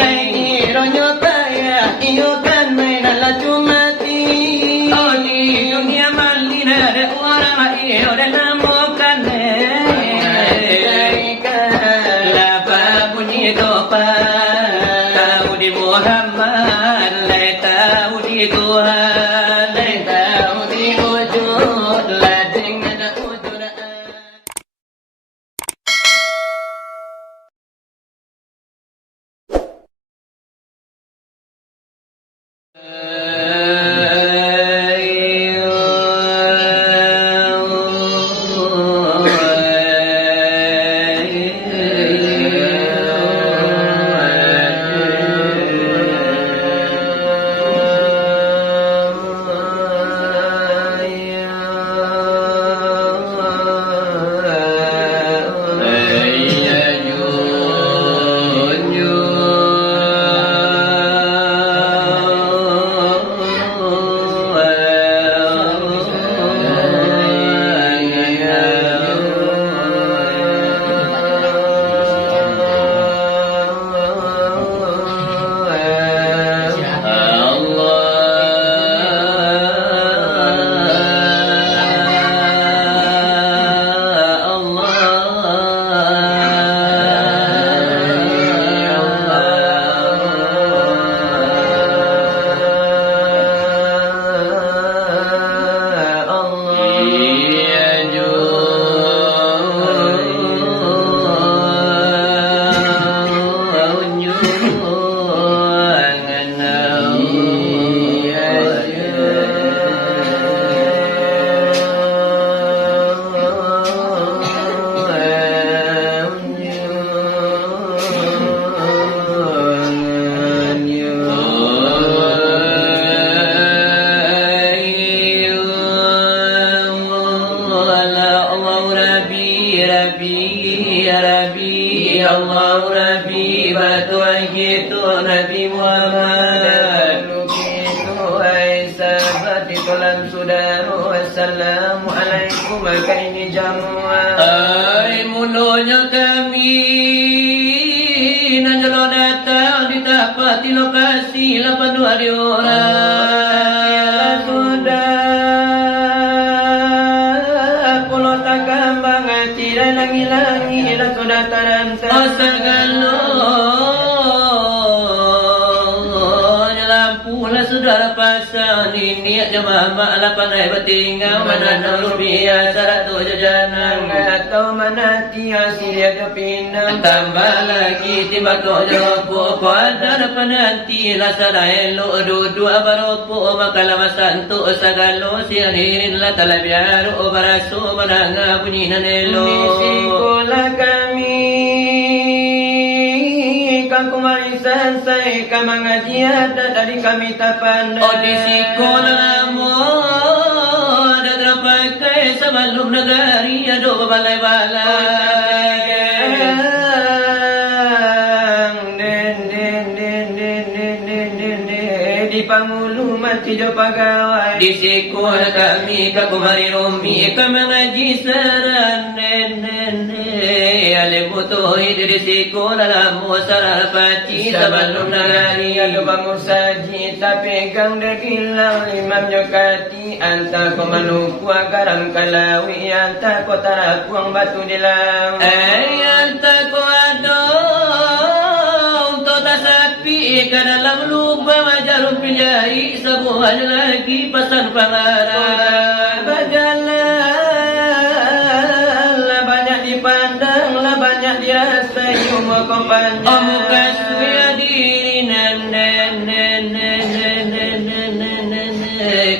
Lai ronyo kaya iyo kan main ala cumati. Oh di dunia malina de orang iyo de namokan lapa bunyi dopa tahu di Muhammad lai tahu di Tuhan lai tahu di wujud lading ada wujud. Allah Rabbi batu gitu Nabi Muhammad gitu hai sahabat di kolam sudaru Assalamualaikum maka ini jamuan hai mulanya kami nanjalo datang di tapat di lokasi 82 hari orang sudah pulau takambang tidak langi-langi dan sudah taranta segala lampu lah sudah pasang ini jemaah malah pandai bertinggal mana nak rupiah syarat tu jajanan atau mana hasil ada pinang tambah lagi tiba kau jawab pada depan nanti lah sadai lo duduk baropo makalah masantu segala sianin lah telah biar barasu menanga bunyi nanelo di sekolah kami kaku marisan saya kamangajian dari kami tapan oh di sekolah mo ada terpakai sebelum negari ada balai-balai di pangulu mati jo pegawai di sekolah kami kaku mari romi kamangaji saran ale butuh di sekolah lamu sarar paci sebelum nagari ada bangun saji tapi gang dekilau imam jokati anta ko manuku garam kalawi anta ko tarakuang batu di laut anta ko adong tota sapi ke dalam lubang jarum pinjai sebuah lagi pesan pangarang berjalan banyak dipandang lah banyak dirasa umur kau panjang omuk kasih diri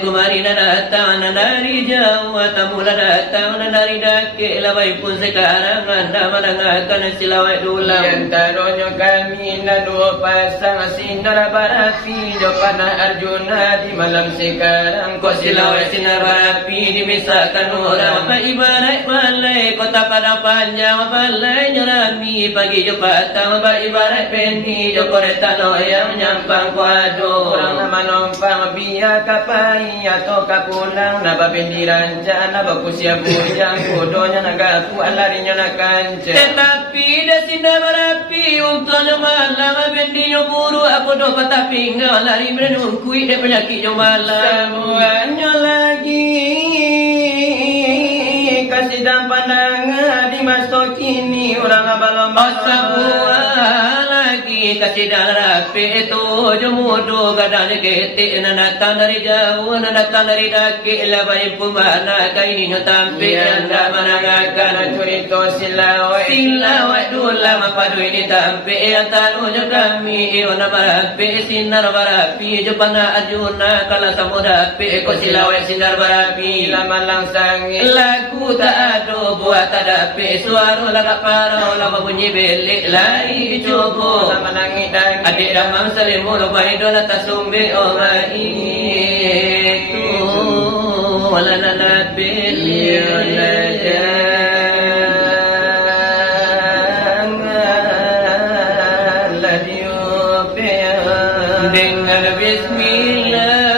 kumari datang dari jauh tamu datang dari dake labai pun sekarang anda mendengarkan silawat dulang antaranya kami dan dua pasang sinar barapi depan Arjuna di malam sekarang kok silawat sinar barapi dimisahkan orang apa ibarat balai kota pada panjang balai nyerami pagi jo patang apa ibarat pendi jo kereta yang menyampang kuado orang nama nombang biar kapai atau kapulang naba pendi rancang na bakusia bujang bodohnya naga ku alarinya nakanca. Tetapi desina berapi untuk malam bendinya buru aku do patapi ngau lari menungkui de penyakit jo malam. Semuanya lagi kasih dan pandangan di masa kini orang abalom. Semua lagi kasih dan rapi itu jomudo gadanya ketik datang dari jauh datang dari daki labai pumana kaini nyotampi anda manangakan curito silawai dula mapadu ini tampi antanunya kami iona barapi sinar barapi jepana ajuna kala samudapi ko silawai sinar barapi lama langsangi lagu tak ada buat adapi suara laga parau lama bunyi belik lari coba lama nangidang adik damang selimu lupai dola tasumbi omai itu wala nanabil dengan bismillah.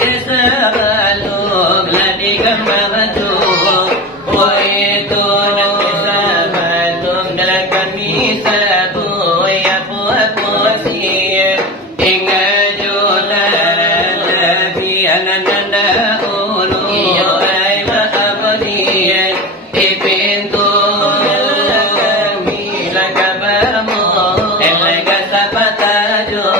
desa balum ladi gamatu oh itu desa balum dalam kami sabu ya puas inga jola nabi ananda ulu ay maabadi ipintu kami lagabamu elaga sapatajo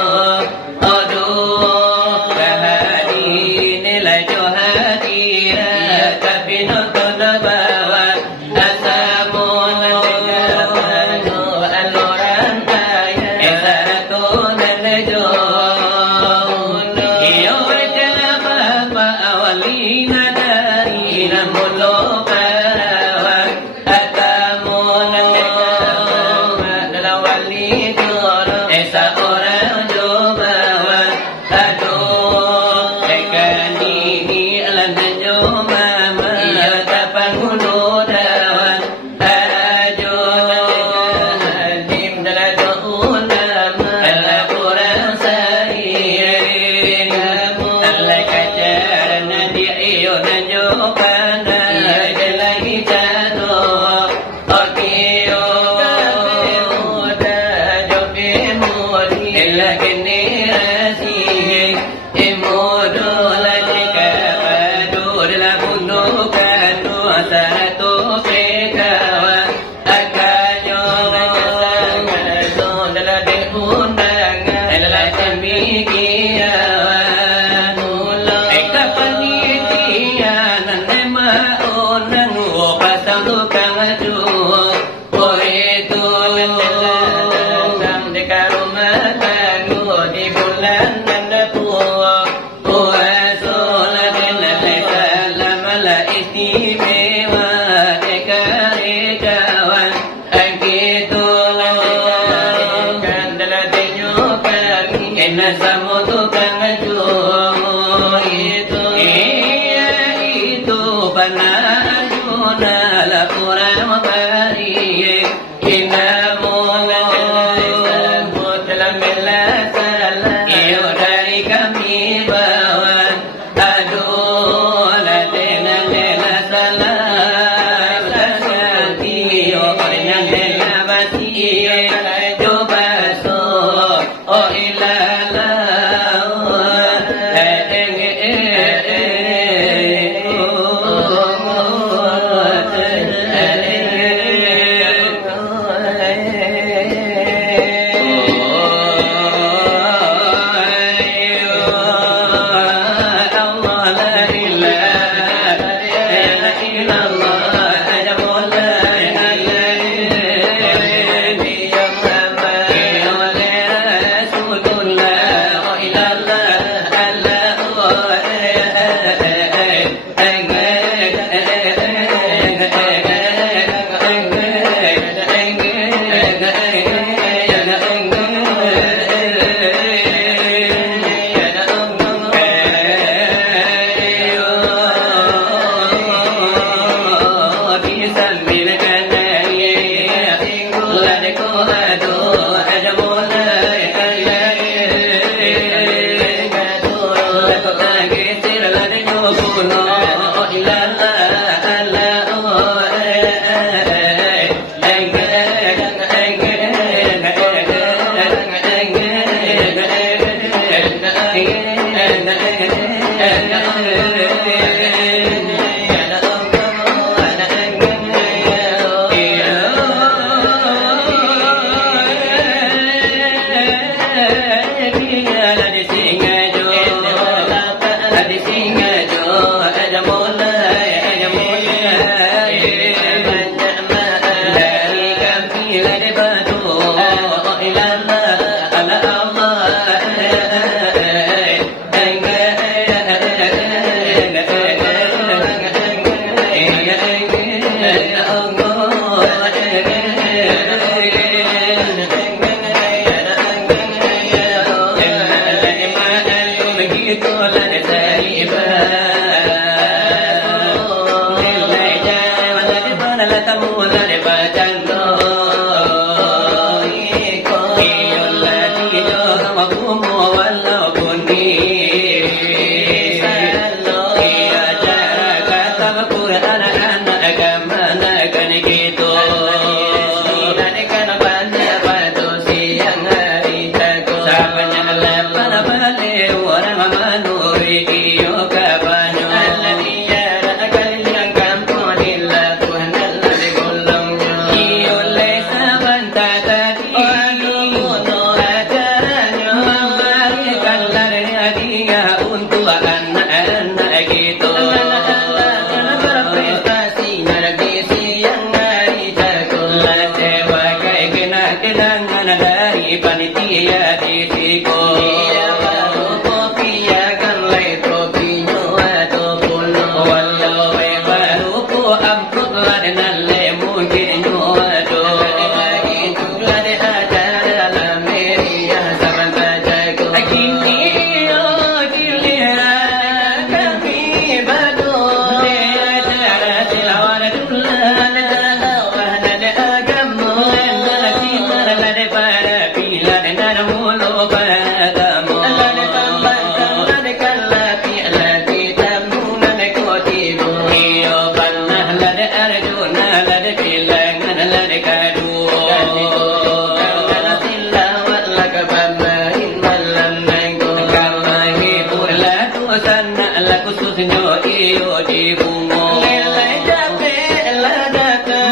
sana la khususnya iyo di bungo lele jape ladaka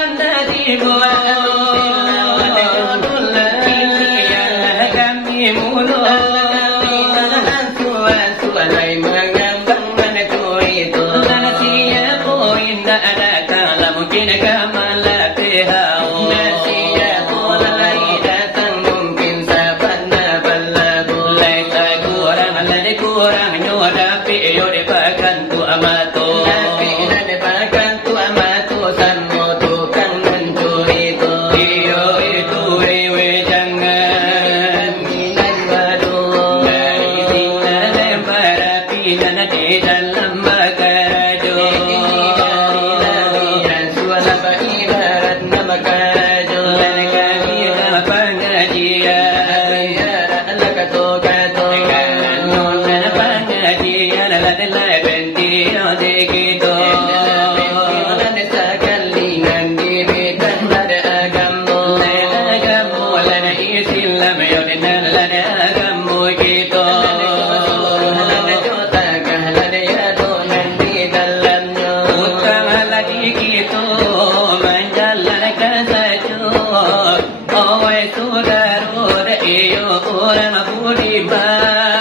anda di bungo kami mulu nasiya ko inda ada kala mungkin kamala pehao nasiya ko lalai datang mungkin sabana balago laita kurang lade kurang nyoda pe yo de pakan tu amato tapi nade pakan tu amato sanmo tukang mencuri tu iyo itu rewe jangan minan badu dari sina lempara pinan di dalam makarajo ibarat nama kajo kami pengajian kato kato pengajian adalah benti de kita sakalingan diri dan ada agama agama lana Islam yo dan lana agama kita utang lagi kita menjalankan saja awai saudara de iyo orang budiman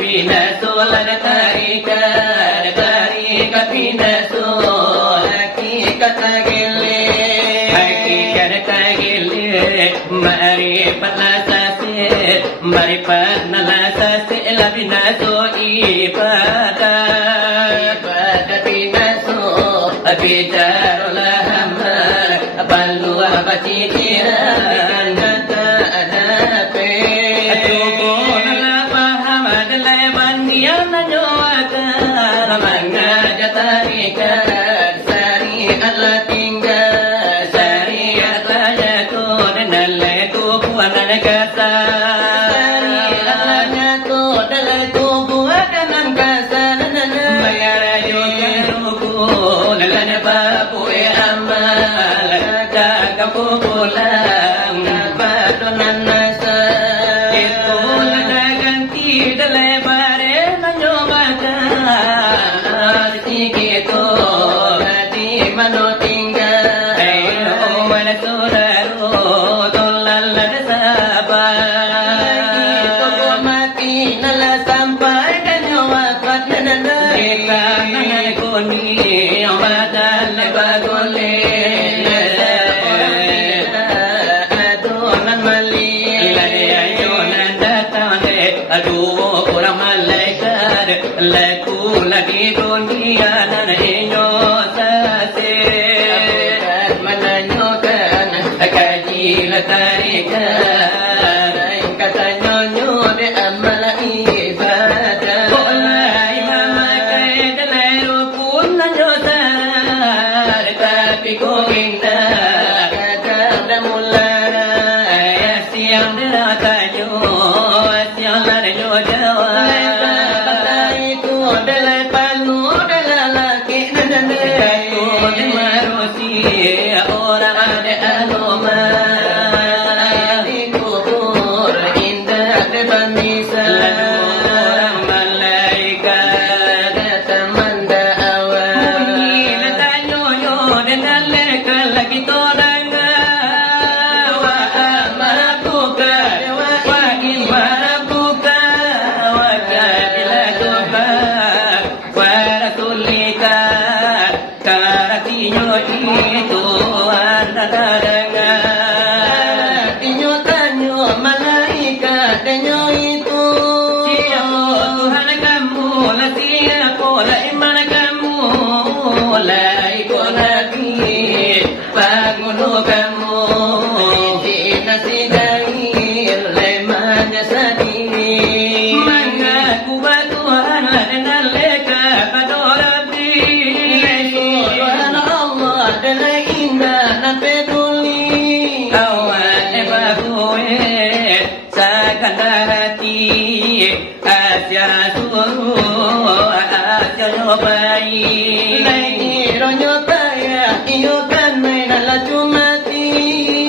Pina sola de tarika pina sola ki kata gile mari patla sase mari patna la sase la pina so ipada pina so abidar la hamar balu abacitira nata adape Aduh, orang malaikat, laku lagi dunia dan inyo sase. Menanyakan kaji tarikan, kata nyonyo de amal ibadah. Boleh mama kaya daleru pun nanyo sar, tapi kau indah kata damulara, siang deratanyo. Orang ada Tuhan dan leka padorabdi Tuhan Allah adalah indah dan peduli. Awak babuwe sakanda hati Asia suruh Asia nyobai Lagi ronyo kaya iyo kan main ala cumati.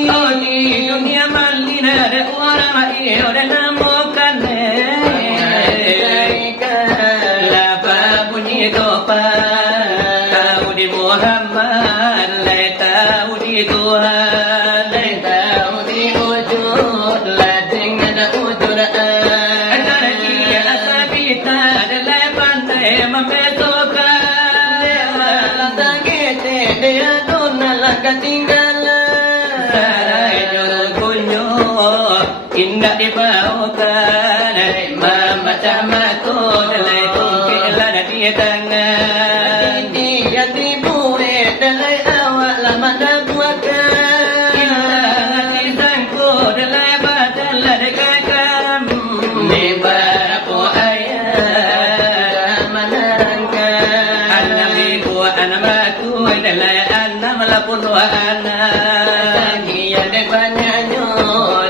Oh di dunia malina ada orang iyo dan namokan Lapa bunyi topa Tahu di Muhammad Lai tahu di Tuhan Lai Tahu di wujud lading ada wujud Antara dia asabita Dalai pantai membesokan Lata gete dia donala ketinggalan. Sarai nyuruh kunyo Indah dibaukan Membaca matu Dalai tungkilan di tangan Dia tibure dalai awak lama dakwakan. Hati sangku Dalai badan ladekakam Nibarapu ayat Menerangkan Anamiku anamatu Dalai anam lapun wa anak Dia debanyanya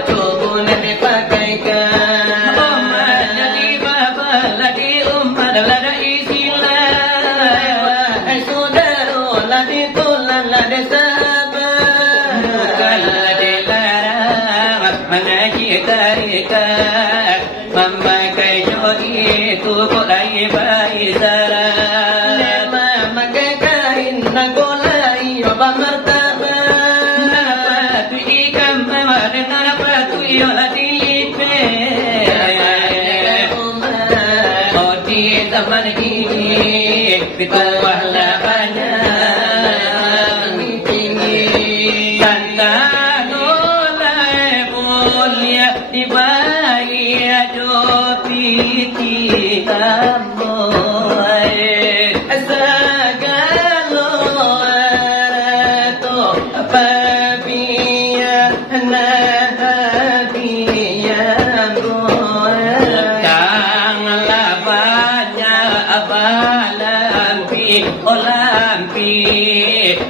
Cubun dipakaikan. Umat jadi bapa lagi umat lada isilah Hai saudara lah ditulan lah desabar. Bukanlah dilarang mengaji tarikat Memakai jodi itu kulai bayi syarat Lema makai kain nagolai oba martabat. Napatu ikan mawar Napatu iolah dilipe Oh di zaman ini Fituahlah banyak Tanta nolai mulia Dibayi jopiti amoy Sagalo arato papia nahabia boy. Tanglah banyak abalampi Olampi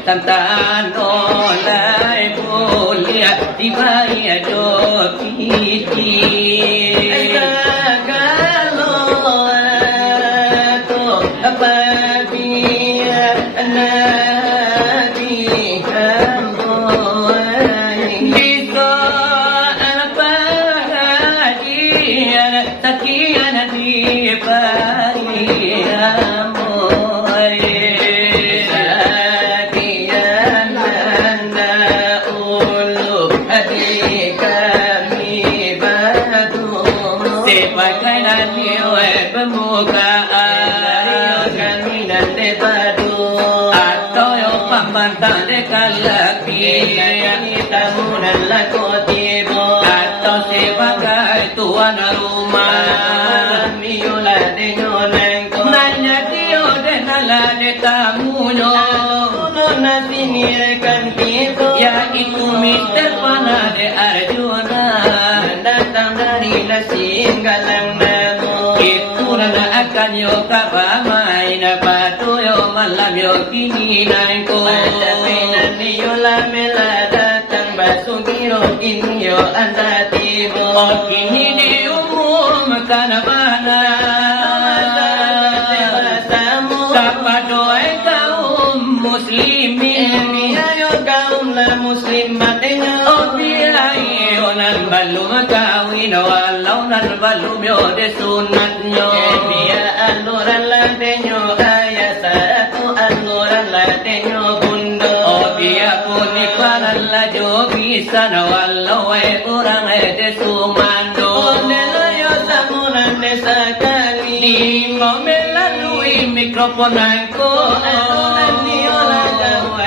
Tantan olai mulia Dibayi jopiti Sagalo arato papia nahabia boy. Dito ang pahadian Takian di pariamoy Sakian anda ulu hati kami batu. Sebagai naniwe permukaan Kami nanti batu. Atau yung pambantang dekalaki Tamu dan lakotibo. Atau sebagai tuan rumah Miyula denyolang ko. Nanya tiyo de nala de tamunyo Uno na sinirkan tibo. Yaitu Mr. Pana de Arjuna Datang dari lasing galang namo. Itu na akan yo kapamay na patuyo malam yo kininay ko Patapinan niyo lamela datang basugiro inyo anda tibo. O kinini umum kanabana Kapadoy kaum muslimin Biayo kaum na muslim matinyo. O biyayo nan balum kawin Walaw nan balum yo de sunat nyo Biya aluran latenyo aya satu aluran latenyo bundo. O biya pun ikalan lajo bisa na walaw ay urang de sumando Onelayo samunan desa kali. Di mo melalui mikrofonan ko Aluran niyo lagaw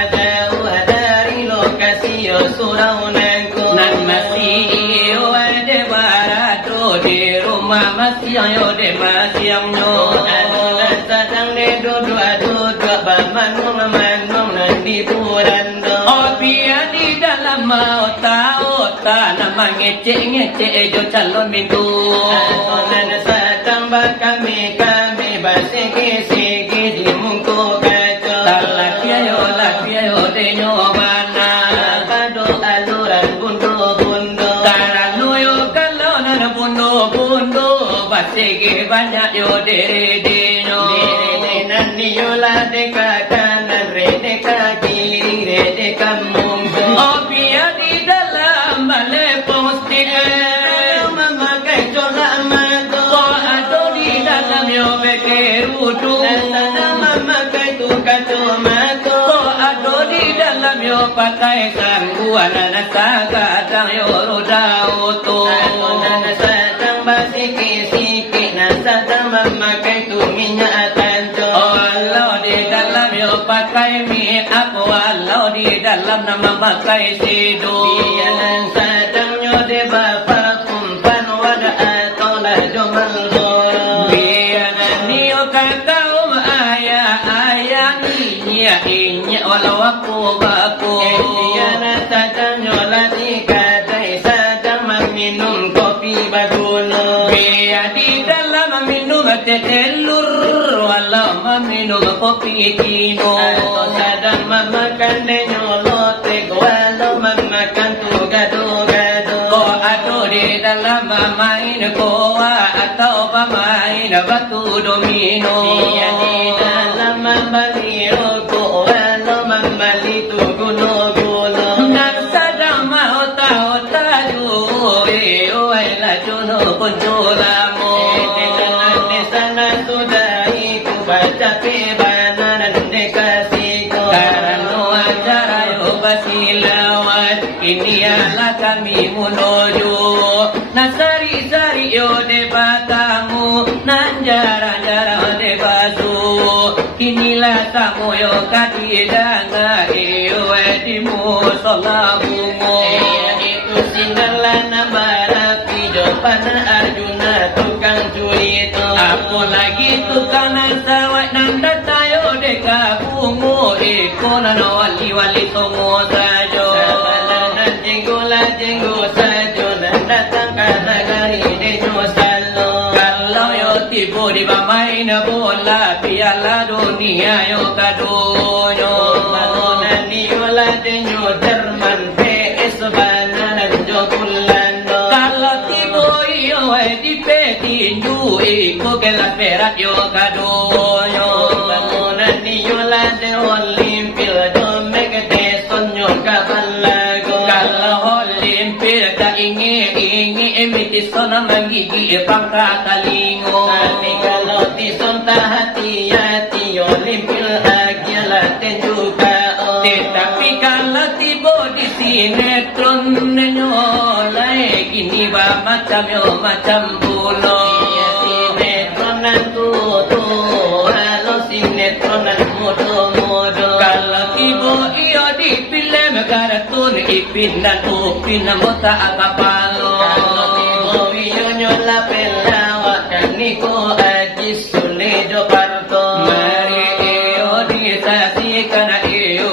dari lokasi yo suraunan ko. Nan masih de barato di rumah masih yo de masih nyo Aluran sadang de dua bamanong nan di turando. O biya di dalam ota na mangece-ngece jo calon mintu Aluran sadang kami basiki-siki di mungku kaco. Lakiayo denyo bana. Pado aluran bundo-bundo. Taranuyo kalau nana bundo-bundo. Basiki banyak yo dere-denyo. Dere-denan niyola deka kanan, redeka kiri, redeka mungku. Oh biar di dalam balai posting. Memakai corak madu. Oh atau di dalam yo bekerudu. Nasana memakai tukar tomato. Oh atau di dalam yo pakai sangguan nasa kadang yo roda auto. Nasa tang basiki-siki, nasa tang memakai tu minyak tanjo. Oh Allah di dalam yo pakai mi apa walau di dalam nama pakai sido. Dia nasa tang nyo de bapa kumpan wada atau lah jomal goro. Biar niyo kakau ayah inya walau aku baku. Dia nasa tang nyo latih kadai sadang meminum kopi bagulo. Biar di dalam minum teh telur walau meminum kopi kino. Atau sadang memakan denyolote, walau memakan tu gado-gado. Ko atau di dalam main koa atau pemain batu domino. Dia di dalam membeli rokok, walau membeli tu gulo-gulo. Dan sedang mau tahu taju, lah jono kunjulamu. Di sana sudah itu baca pebana dan dekasiku. Karena acara yo basilawat, ini adalah kami menuju. Nasari-sari yo de batamu, nan jara-jara de basu. Inilah tamu yo kadidanga, yo edimu solabumu. Itu sinarlana barapi jopana Arjuna tukang curi itu. Apalagi tukang sawat nanda tayo deka bungo eko nano wali-wali tomo sajo. Sabana jenggo sajo dan datang karena gari denyo salo. Kalau yo tibo di bamain bola piala dunia yo kadonyo. Bangunan niola denyo Jerman PS bana dan Jopulando. Kalau tibo yo di petinju eko kelas perak yo kadonyo. Bangunan niola de Olimpil domek de sonyo kabalago. Kalau Olimpia tak ingi emiti sona menggigi pangkat talingo. Tapi kalau tison hati-hati Olimpil agialah juga. Tetapi kalau tiba di sinetron nyolai gini ba macam yo macam pulo. Iya sinetronan tuh, halo sinetronan modo-modo. Kalau tiba iyo di film kartun ipin dan upin mota akapalo. Kalau tiba iyo nyola pelawak kaniko ajis suledo parto. Mari iyo disaksikan iyo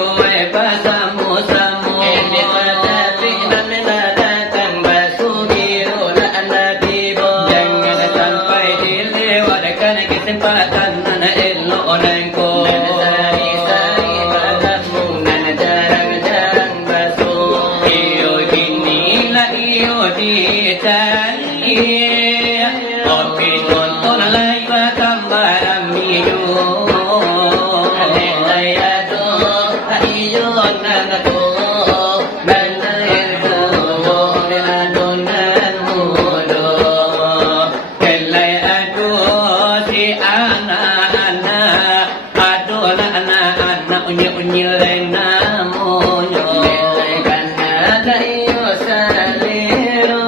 pasamu-samu. Ede tatapi namena datang basugiro na anatibo. Jangan sampai dilewatkan kesempatan nana elo onengko. Sari-sari padamu nana jarang-jarang basuh. Iyo inilah iyo dicari. Kopi nonton live tambah amino. Alayado, aiyo nanato, banayado, adonan mudo. Kelai adu si anak-anak, adu anak-anak unyi-unyi renamonyo. Belai kanada iyo salero,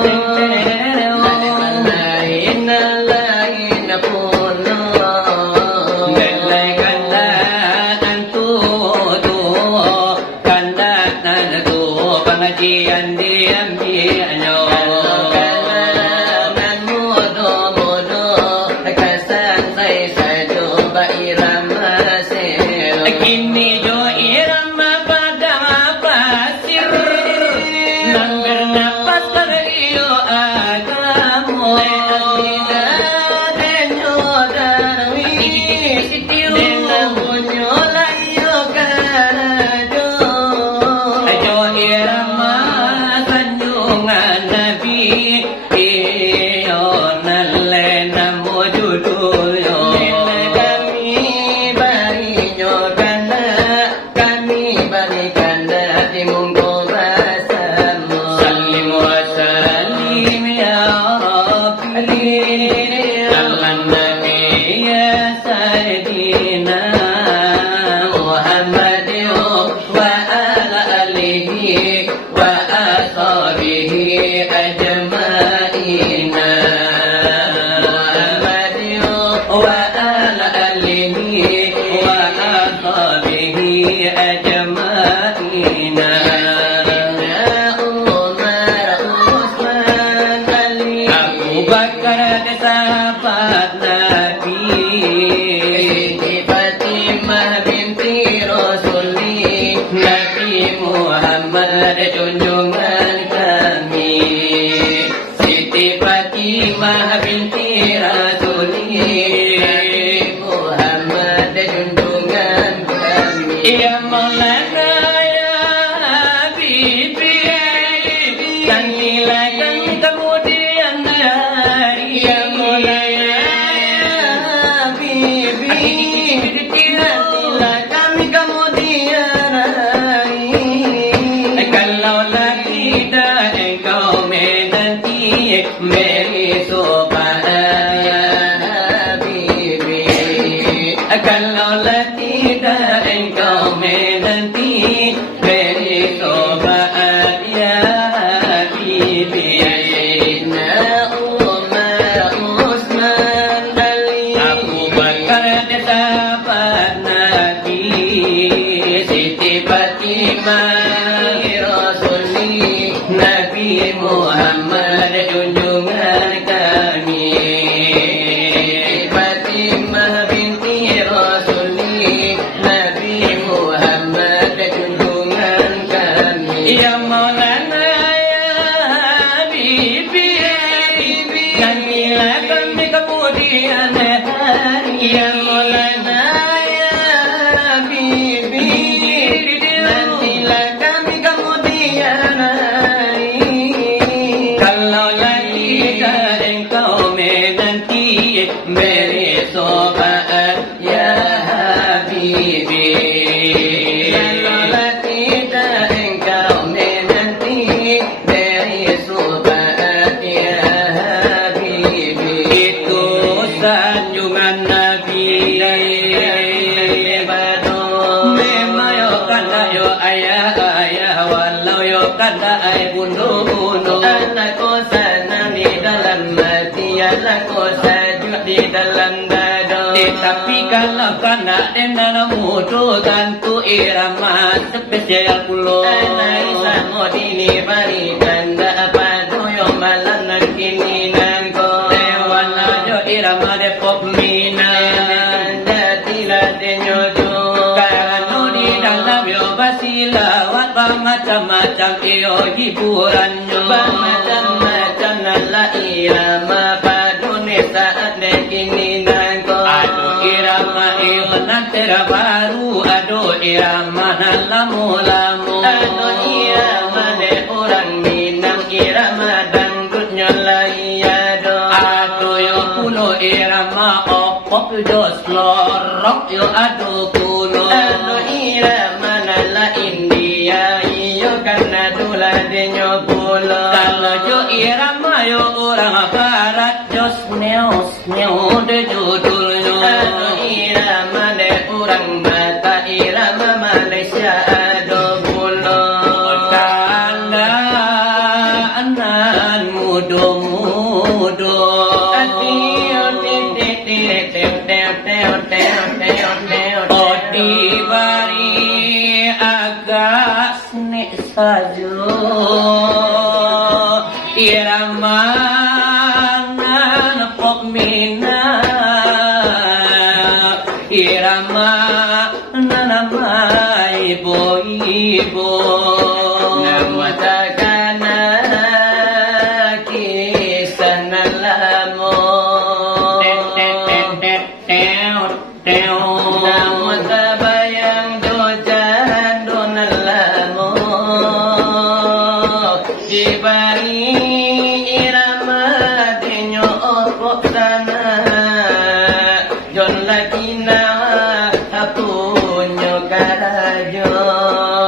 lain na puno. Belai kanda antu tu, kanda nana tu pengajian diam-diamnya. Kalangan mudo-mudo, kasan say sajo ba irama selo. Kini jo irama pada pasir, nang bernapas pada iyo agamu. Denyo Muhammad junjungan kami Siti Fatimah binti Rasulullah Muhammad junjungan kami Ya Maulana ya Habibi Gantilah kami kemudian hari Ya Maulana ya Habibi Gantilah kami kemudian hari Kalaulah tidak engkau menanti Meri sopan Habibi Kalaulah tidak engkau menanti Meri sopan ya Habibi Sayyidina Umar Usman Ali Abu Bakar dan sahabat Nabi Siti Fatimah Nabi Muhammad junjungan kami Fatimah binti Rasulullah Nabi Muhammad junjungan kami Ya Maulana ya Habibi Gantilah kami kemudian hari Ya Maulana ya Habibi Gantilah kami kemudian Meri sobat ya Habibi Kalaulah tidak engkau menanti Meri sobat ya Habibi Itu sanjungan Nabi Memang yo kata yo ayah Walau yo kata ay bunuh Anak kosan di dalam mati Anak kosan di dalam dada Tapi kalau kanak dan dalam mutu Tentu irama spesial pulau Anak sama dini barikan Tak apa doyo malam nak kini nangko Dewan ajo irama depok minang Jatilah denyojo Kalau di dalam yo basilawat Macam-macam iyo hiburannya Macam-macam nala irama saat nekini nangko Aduh irama iman terbaru Aduh irama lamu-lamu Aduh irama de orang Minang irama dangdutnya layado Aduh yo kuno irama opok jos lorok yo aduh kuno Aduh irama nala India iyo karena dula denyo pulo Kalau yo irama yo orang barat jos Neo de judulnya Aduh irama de orang mata irama Malaysia aduh pulo Kandaan mudo-mudo Odi bari agak snek saja Irama Irama nanamai ibu-ibu Namutakana kisah nalamu Namutabayang dojan donalamu Dibari irama denyo opok sana Jon lagi na apunyo karajo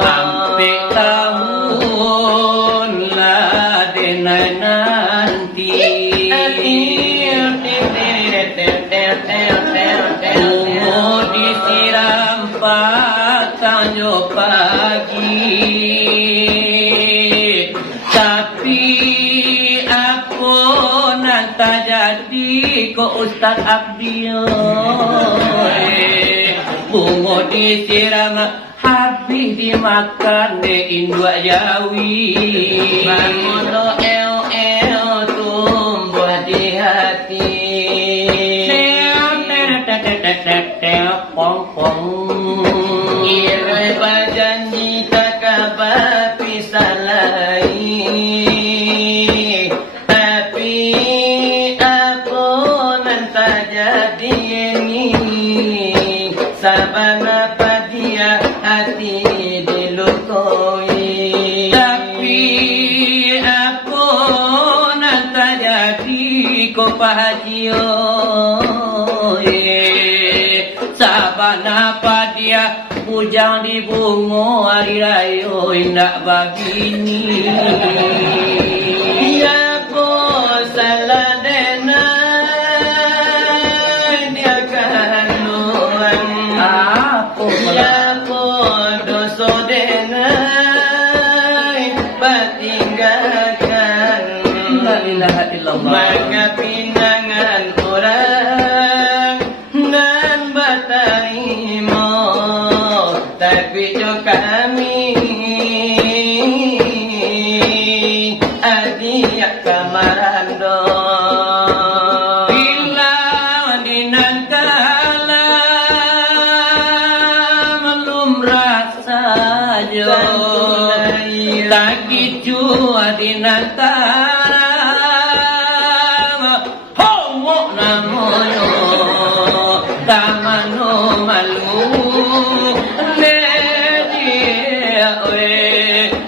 Sampai tahun lah denai nanti Umur disiram pakanyo pagi Tapi aku nanti jadi ko Ustaz Abdio Bungo disiram habis dimakan de indua jawi Bangono tumbuh di hati Irai bajanji tak kabar pisah sabana padia hati dilukoi. Tapi aku nanti jadi kopahajio. Sabana padia Pujang di bungo hari raya indah begini. Ya ko salah denai dia kanuan. Aku Ya ko dosa denai patinggalkan. La ilaha illallah. Maka pinangan orang nan batarimo. Tapi jo kami adia kamarando. Bila dinan kala melum rasa jo taki jua dinan tarang homo namoyo tamano malu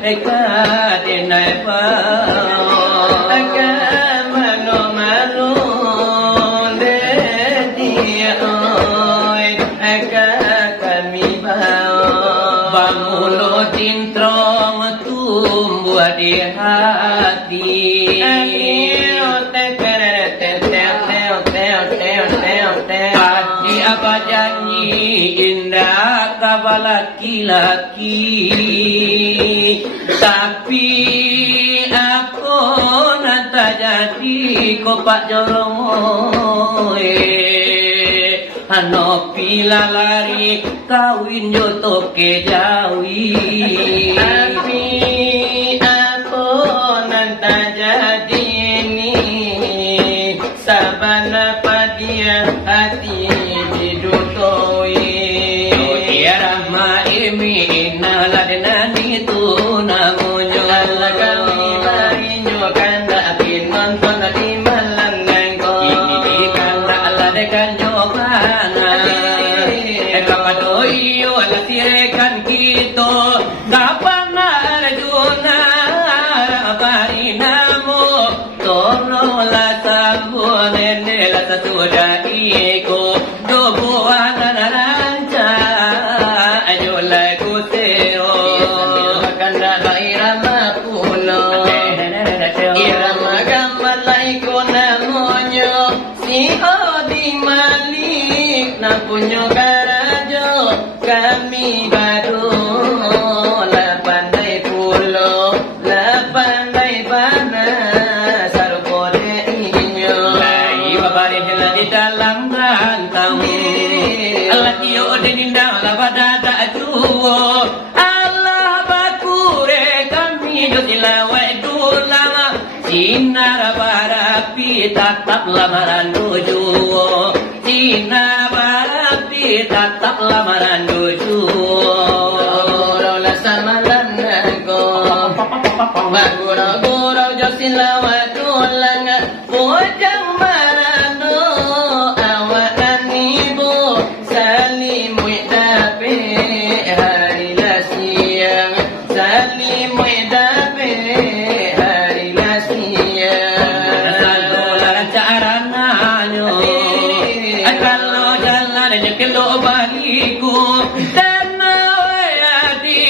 Eka dinai pa, eka malu de dia oi, eka kami bau. Bamulo cintrong tumbuh di hati. Hati apa janji indah kabar laki-laki. Tapi aku nanti jadi kopak jorong. Ano pila lari kawin joto ke jawi. Tapi aku nanti jadi ini sabana padia hati didutoi. Tiara maimi inaladnani tu namunyo. Allah kami marinyo kanda akin nonton di malam nengko. Ini kanda aladekan jokana. Kapadoi wala tirekan kito. Kapan arjuna parinamo. Torola sabun nela satuda iko. Dobuan naranca ajola kuseo. Kanda irama pulo. Irama gambalai ko namonyo. Si Odi Malik na punyo karajo. Kami baru la pandai pulo. La pandai bana sarupore inyo. Lai babari hela di dalam rantau. Laki yo dinda la badada ajuo. Allah bakure kami jo dilawa dulama. Sinar barapi tatap lamaran dojuo. Sinar barapi tatap lamaran dojuo. Goro samalan nago. Goro josilawa tulang. Bojang marano awakan ibu. Salimui dape hari la siang. Salimui dape hari la siang. Saluran carananyo. Kalau jalan nyekelo baliku. Dan ayati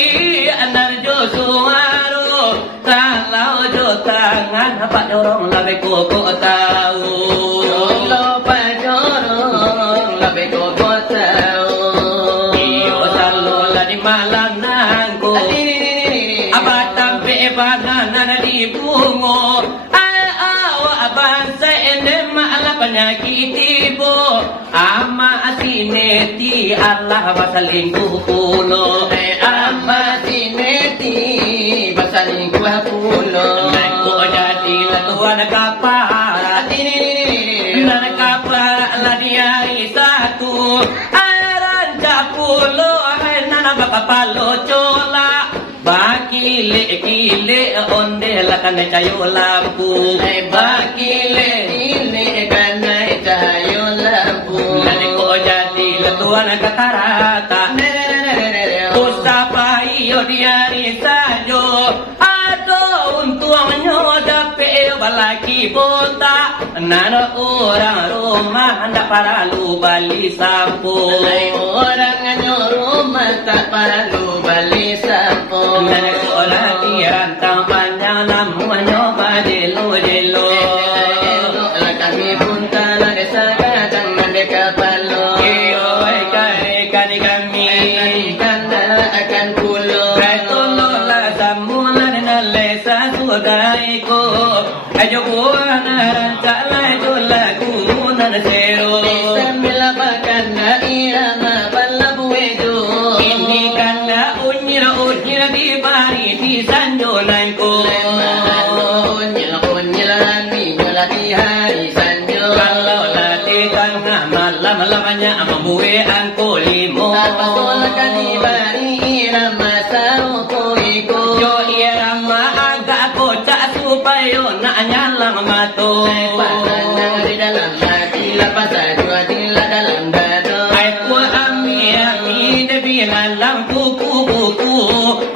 anarjo suaro. Kalau jo tangan apa dorong labe koko tahu. Lo pajorong labe koko tahu. Iyo salula di malam nangko. Abad tampe banana di bungo. Bangsa ene maala penyakit ibu ama asineti Allah basalingkuh pulo ama sineti basalingkuh pulo Nengko jadi latuan kapara Nan kapara lah dia satu Airan capulo Nana bakapalo cola Bakile onde lakane cayo lampu bakile kane cayo lampu Nani ko jadi letu tuan katarata Ustapa iyo diari sajo Ado untuangnya dape balaki bota Nana orang rumah ndak paralu bali sapo Orang rumah tak perlu beli sapo Nana sekolah dirantang panjang namanya jelo Kami pun tak ada sakadang mereka palo Ikan kami akan pulau Tolonglah semua dan lesa sudaiku Ayo buang rancak lalu lagu nan sero Sambil makan irama balabu itu Ini kanda unyir di bari di sanjonanku di hari sanjo Kalau latih tengah malam lamanya membuai angko limo Pasolakan di bari irama saruko iko Yo irama agak kocak supaya nak nyalang mato Pasang di dalam hati Lepas ajwa di dalam dado Aku ami de bilang kuku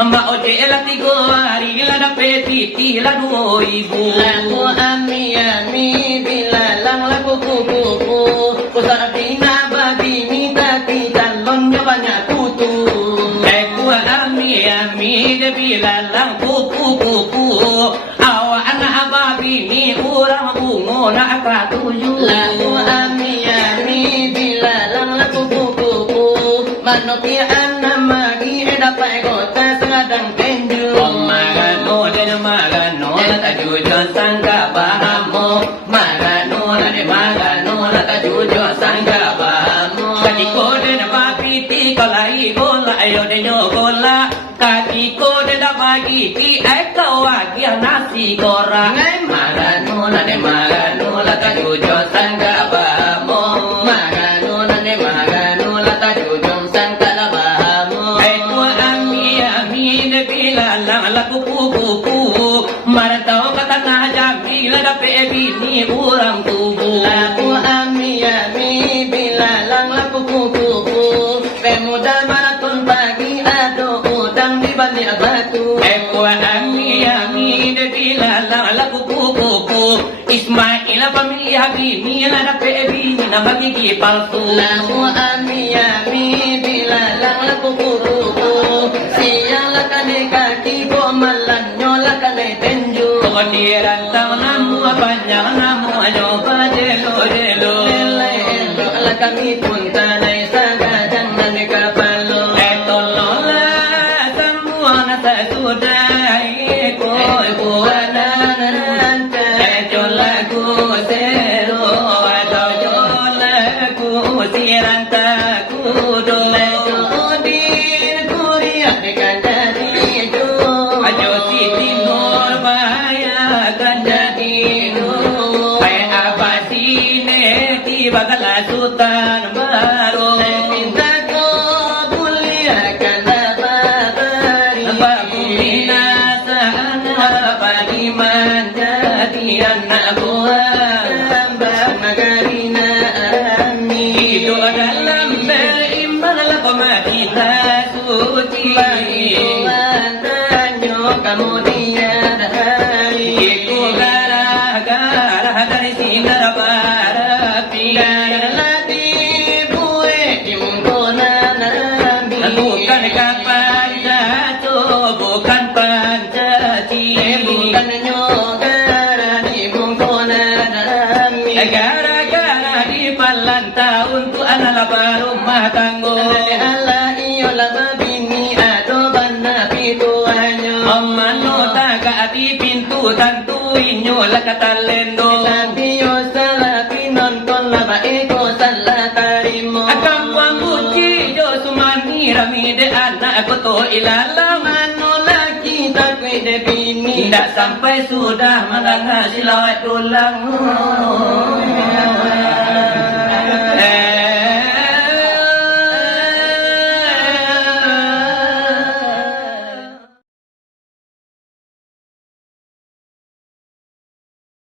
Mbak ojek lah 3 hari lah dapat titi lah 2,000 Laku ami bilalang laku kuku Kusarapina babi minta calonnya banyak kutu Aku ami de bilang kuku Awak anak babi ni orang bungo nak katuju Laku ami bilalang laku kuku Manopi anak magi dapat kota sengadang tenju Magano la tajujo sangka bahamu Magano la tajujo sangka bahamu Kaki kode na papiti kolai bola ayo de nyogola Kaki kode na bagiti ekaw wagi nasi korang Magano la tajujo sangka bahamu Magano la tajujo sangka bahamu Aku ami de bilalang laku kuku Maratau kata nah jamila dapat bini orang tubuh Laku ami bilalang laku kuku Pemuda maraton pagi ado udang di balik batu Aku ami de bilalang laku kuku Ismail pemilih bini lah dapat bini nama gigi palsu Laku ami bilalang laku kuku Siang lakane kaki komalan nyolakane tenju Kodiran tahu namu panjang namu nyoba jelo Lele lakami pun tanai sagadang nane kapalo Tolonglah semua nasa sudah Jolaku sero atau jolaku sirantaku dole Odin kuria dekan jadi itu Ajo siti nur bahaya kan jadi Pai apa sini tiba kala sultan baru Minta kau muliakan dabari Nampak kumina sana padi menjadi anak buah Tambah magarina ami Hidup dalam beriman lah pemadina suci Tuhan tanyo kemudian hari Iku gara-gara dari sinar barapi Lati bue di mungkonan ami Bukan kapan jatuh, bukan pancaci Bukan nyogara di mungkonan ami Gara-gara di palan tahun tu anak rumah tangguh Allah iyo lama bini ado bana pituanyo Omano taga di pintu tantu inyo lah kata lendo Labiyo salah pinonton laba eko salah tarimo Akang kuang uci jo sumani rami de anak aku to ilalang Mano lagi takwe de bini Tidak sampai sudah menangah silawat tulang